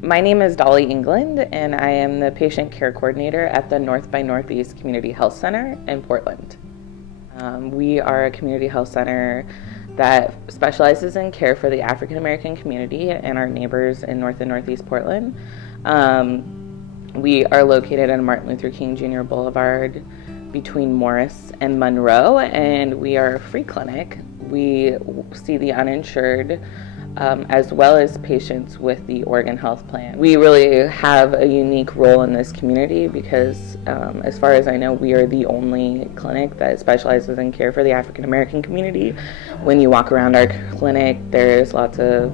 My name is Dolly England, and I am the patient care coordinator at the North by Northeast Community Health Center in Portland. We are a community health center that specializes in care for the African American community and our neighbors in North and Northeast Portland. We are located on Martin Luther King Jr. Boulevard between Morris and Monroe, and we are a free clinic. We see the uninsured as well as patients with the Oregon Health Plan. We really have a unique role in this community because, as far as I know, we are the only clinic that specializes in care for the African American community. When you walk around our clinic, there's lots of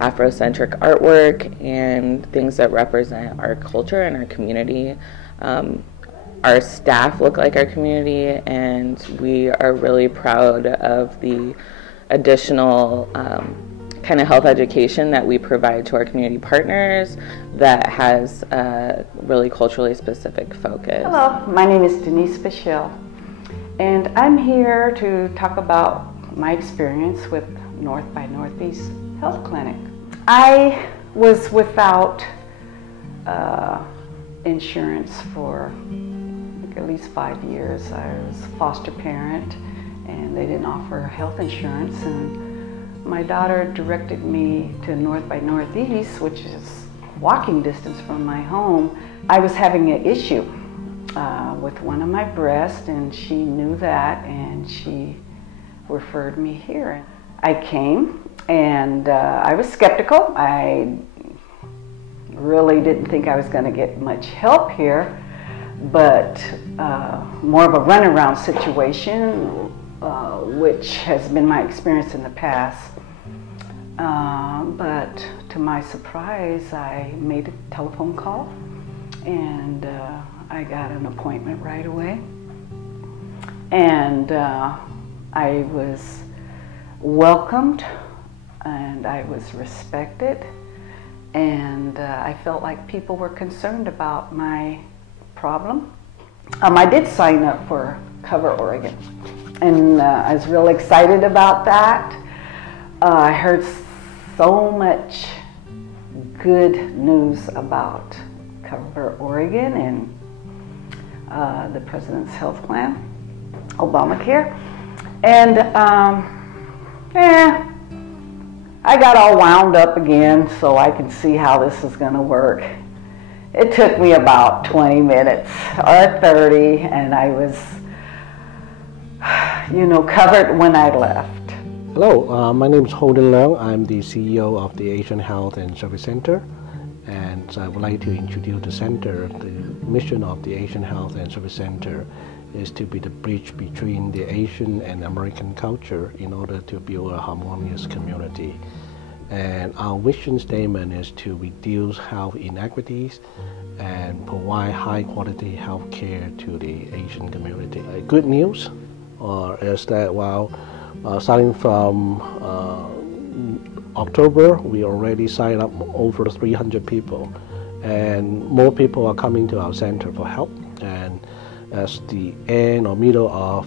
Afrocentric artwork and things that represent our culture and our community. Our staff look like our community, and we are really proud of the additional kind of health education that we provide to our community partners that has a really culturally specific focus. Hello, my name is Denise Fischel, and I'm here to talk about my experience with North by Northeast Health Clinic. I was without insurance for at least 5 years. I was a foster parent, and they didn't offer health insurance, and my daughter directed me to North by Northeast, which is walking distance from my home. I was having an issue with one of my breasts, and she knew that, and she referred me here. I came, and I was skeptical. I really didn't think I was going to get much help here, but more of a runaround situation, which has been my experience in the past. But to my surprise, I made a telephone call, and I got an appointment right away. And I was welcomed, and I was respected, and I felt like people were concerned about my problem. I did sign up for Cover Oregon, and I was real excited about that. I heard so much good news about Cover Oregon and the President's Health Plan, Obamacare, and I got all wound up again so I can see how this is going to work. It took me about 20 minutes or 30, and I was, covered when I left. Hello, my name is Holden Leung. I'm the CEO of the Asian Health and Service Center, and I would like to introduce the center. The mission of the Asian Health and Service Center is to be the bridge between the Asian and American culture in order to build a harmonious community. And our vision statement is to reduce health inequities and provide high-quality health care to the Asian community. Good news is that starting from October, we already signed up over 300 people, and more people are coming to our center for help. And as the end or middle of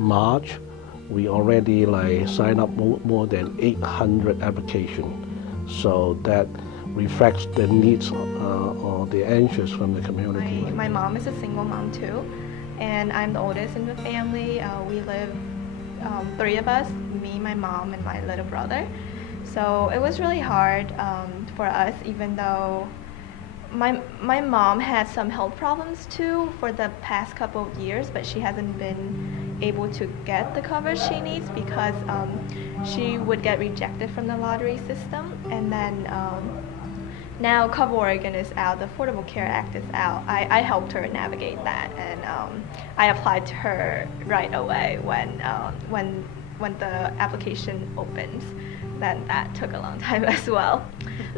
March, we already signed up more than 800 applications. So that reflects the needs or the anxious from the community. My mom is a single mom too, and I'm the oldest in the family. We live 3 of us, me, my mom, and my little brother. So it was really hard for us, even though my mom had some health problems too for the past couple of years, but she hasn't been able to get the coverage she needs because she would get rejected from the lottery system. And then now Cover Oregon is out, the Affordable Care Act is out. I helped her navigate that, and I applied to her right away when the application opens. Then that took a long time as well.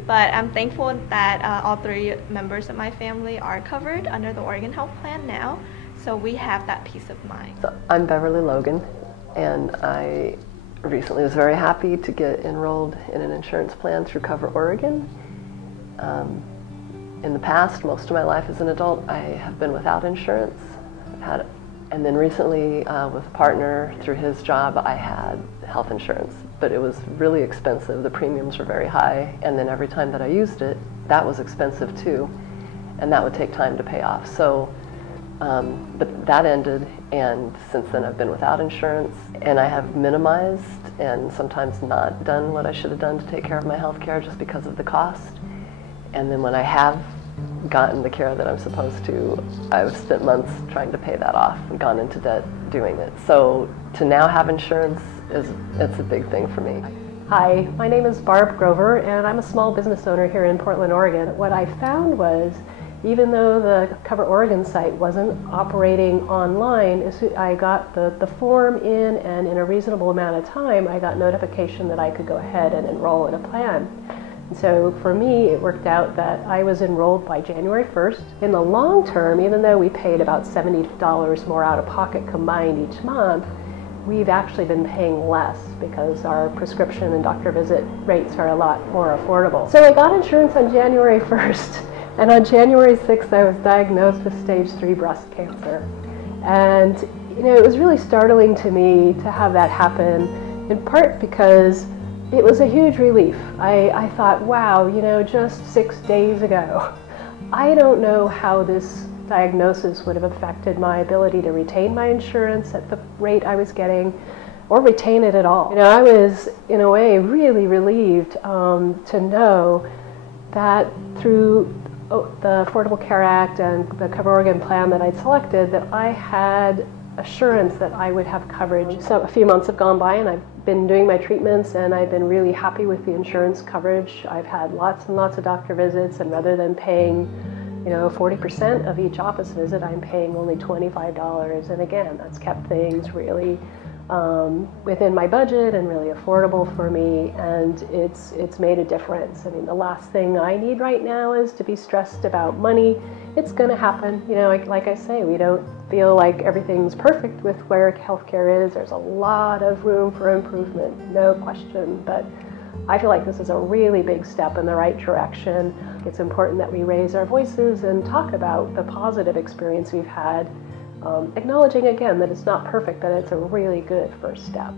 But I'm thankful that all 3 members of my family are covered under the Oregon Health Plan now, so we have that peace of mind. So I'm Beverly Logan, and I recently was very happy to get enrolled in an insurance plan through Cover Oregon. In the past, most of my life as an adult, I have been without insurance. And then recently, with a partner, through his job, I had health insurance, but it was really expensive. The premiums were very high, and then every time that I used it, that was expensive too, and that would take time to pay off. So, but that ended, and since then I've been without insurance, and I have minimized and sometimes not done what I should have done to take care of my health care just because of the cost. And then when I have gotten the care that I'm supposed to, I've spent months trying to pay that off and gone into debt doing it. So to now have insurance it's a big thing for me. Hi, my name is Barb Grover, and I'm a small business owner here in Portland, Oregon. What I found was, even though the Cover Oregon site wasn't operating online, I got the form in, and in a reasonable amount of time, I got notification that I could go ahead and enroll in a plan. And so for me, it worked out that I was enrolled by January 1st. In the long term, even though we paid about $70 more out of pocket combined each month, we've actually been paying less because our prescription and doctor visit rates are a lot more affordable. So I got insurance on January 1st. And on January 6th, I was diagnosed with stage 3 breast cancer. And it was really startling to me to have that happen, in part because it was a huge relief. I thought, wow, just 6 days ago, I don't know how this diagnosis would have affected my ability to retain my insurance at the rate I was getting, or retain it at all. I was, in a way, really relieved to know that through the Affordable Care Act and the Cover Oregon plan that I'd selected, that I had assurance that I would have coverage. So a few months have gone by, and I've been doing my treatments, and I've been really happy with the insurance coverage. I've had lots and lots of doctor visits, and rather than paying 40% of each office visit, I'm paying only $25. And again, that's kept things really within my budget and really affordable for me, and it's made a difference. I mean, the last thing I need right now is to be stressed about money. It's going to happen. Like I say, we don't feel like everything's perfect with where healthcare is. There's a lot of room for improvement, no question, but I feel like this is a really big step in the right direction. It's important that we raise our voices and talk about the positive experience we've had, acknowledging again that it's not perfect, but it's a really good first step.